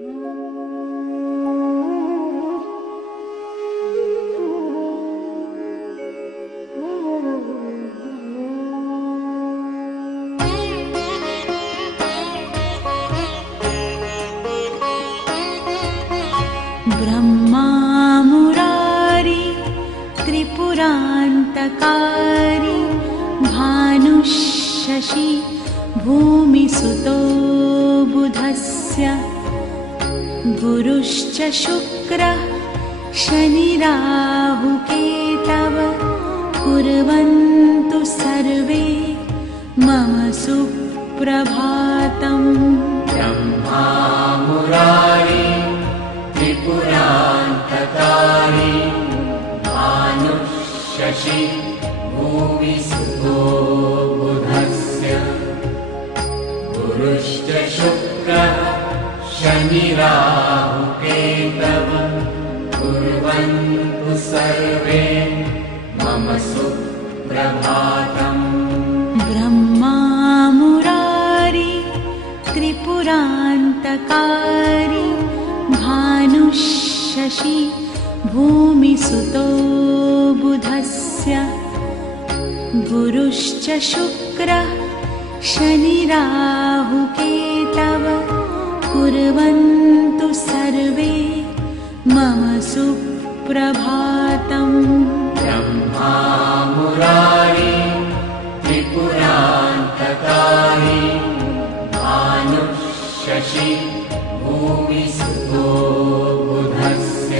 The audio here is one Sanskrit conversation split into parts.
ब्रह्मा मुरारी त्रिपुरान्तकारी भानुशशि भूमिसुतो बुधस्य गुरुश्च शुक्रः शनिराहुकेतव कुर्वन्तु सर्वे मम सुप्रभातम्। ब्रह्मा मुरारी त्रिपुरान्तकारी भानुशशि भूमिसुतो बुधस्य गुरुश्च शुक्रः शनिराहुकेतव कुर्वन्तु सर्वे मम सुप्रभातम्। ब्रह्मा मुरारी त्रिपुरान्तकारी भानुशशि भूमिसुतो बुधस्य गुरुश्च शुक्रः शनिराहुकेतव कुर्वन्तु सर्वे मम सुप्रभातम्। ब्रह्मा मुरारी त्रिपुरान्तकारी भानुशशि भूमिसुतो बुधस्य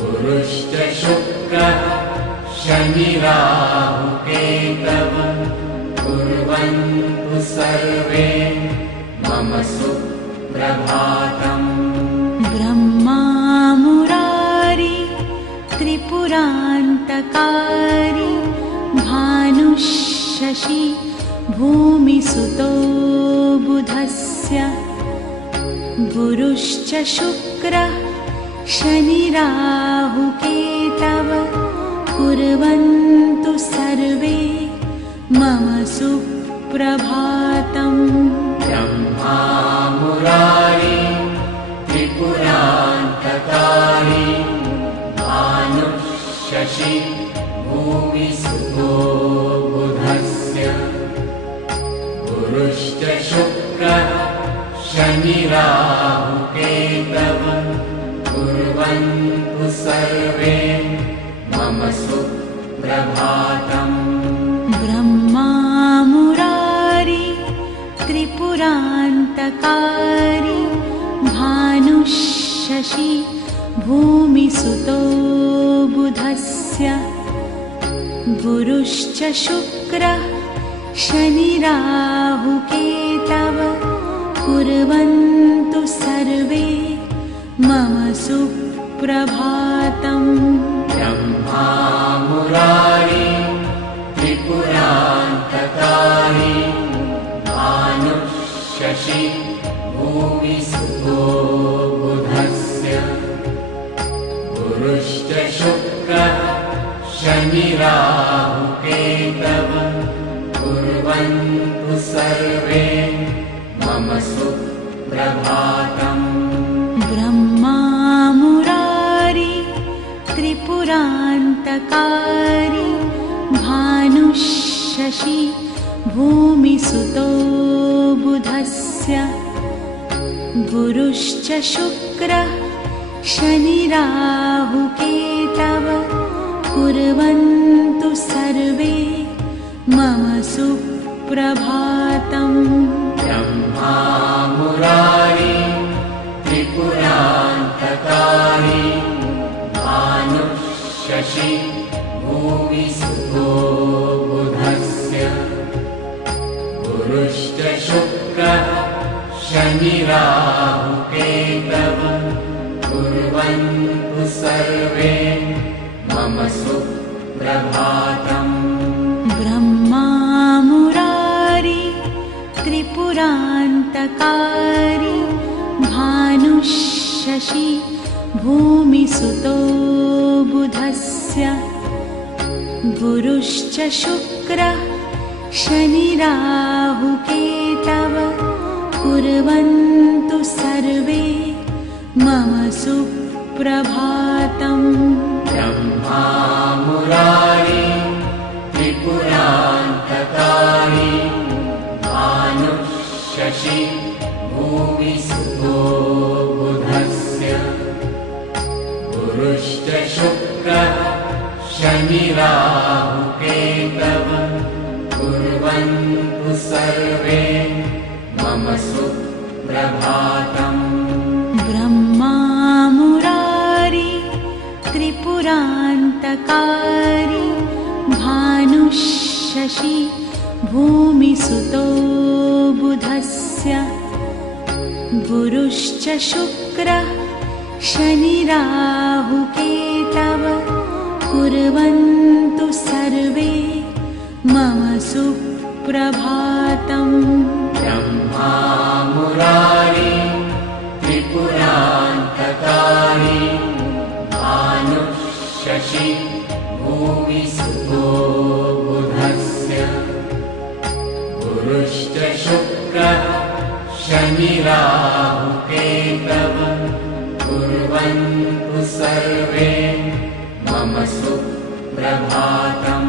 गुरुश्च शुक्रः शनिराहुकेतव कुर्वन्तु सर्वे मम सुप्रभातम्। ब्रह्मा मुरारी त्रिपुरान्तकारी भानुशशि भूमिसुतो बुधस्य गुरुश्च शुक्रः शनिराहुकेतव कुर्वन्तु सर्वे मम सुप्रभातम्। ब्रह्मा मुरारी त्रिपुरान्तकारी भानुशशि भूमिसुतो बुधस्य गुरुश्च शुक्रः शनिराहुकेतव कुर्वन्तु सर्वे मम सुप्रभातम्। ब्रह्मा मुरारी त्रिपुरान्तकारी भानुशशि भूमिसुतो बुधस्य गुरुश्च शुक्रः शनिराहुकेतव कुर्वन्तु सर्वे मम सुप्रभातम्। ब्रह्मा मुरारी त्रिपुरान्तकारी भानुशशि भूमिसुतो बुधस्य गुरुश्च शुक्रः शनिराहुकेतव कुर्वन्तु सर्वे मम सुप्रभातम्। ब्रह्मा मुरारी त्रिपुरान्तकारी भानुशशि भूमिसुतो बुधस्य गुरुश्च शुक्रः शनिराहुकेतव कुर्वन्तु सर्वे मम सुप्रभातम्। ब्रह्मा मुरारी त्रिपुरान्तकारी भानुशशि भूमिसुतो बुधस्य गुरुश्च शुक्रः शनिराहुकेतव कुर्वन्तु सर्वे मम सुप्रभातम्। ब्रह्मा मुरारी त्रिपुरान्तकारी भानुशशि भूमिसुतो बुधस्य गुरुश्च शुक्रः शनिराहुकेतव कुर्वन्तु सर्वे मम सुप्रभातम् ब्रह्मा मुरारी त्रिपुरान्तकारी भानुशशि भूमिसुतो बुधस्य गुरुश्च शुक्रः शनिराहुकेतव कुर्वन्तु सर्वे मम सुप्रभातम् ब्रह्मा मुरारी त्रिपुरान्तकारी भानुशशि भूमिसुतो बुधस्य गुरुश्च शुक्रः शनिराहुकेतव कुर्वन्तु सर्वे मम सुप्रभातम् ब्रह्मा मुरारी त्रिपुरान्तकारी भानुशशि भूमिसुतो बुधस्य गुरुश्च शुक्रः शनिराहुकेतव कुर्वन्तु सर्वे मम सुप्रभातम्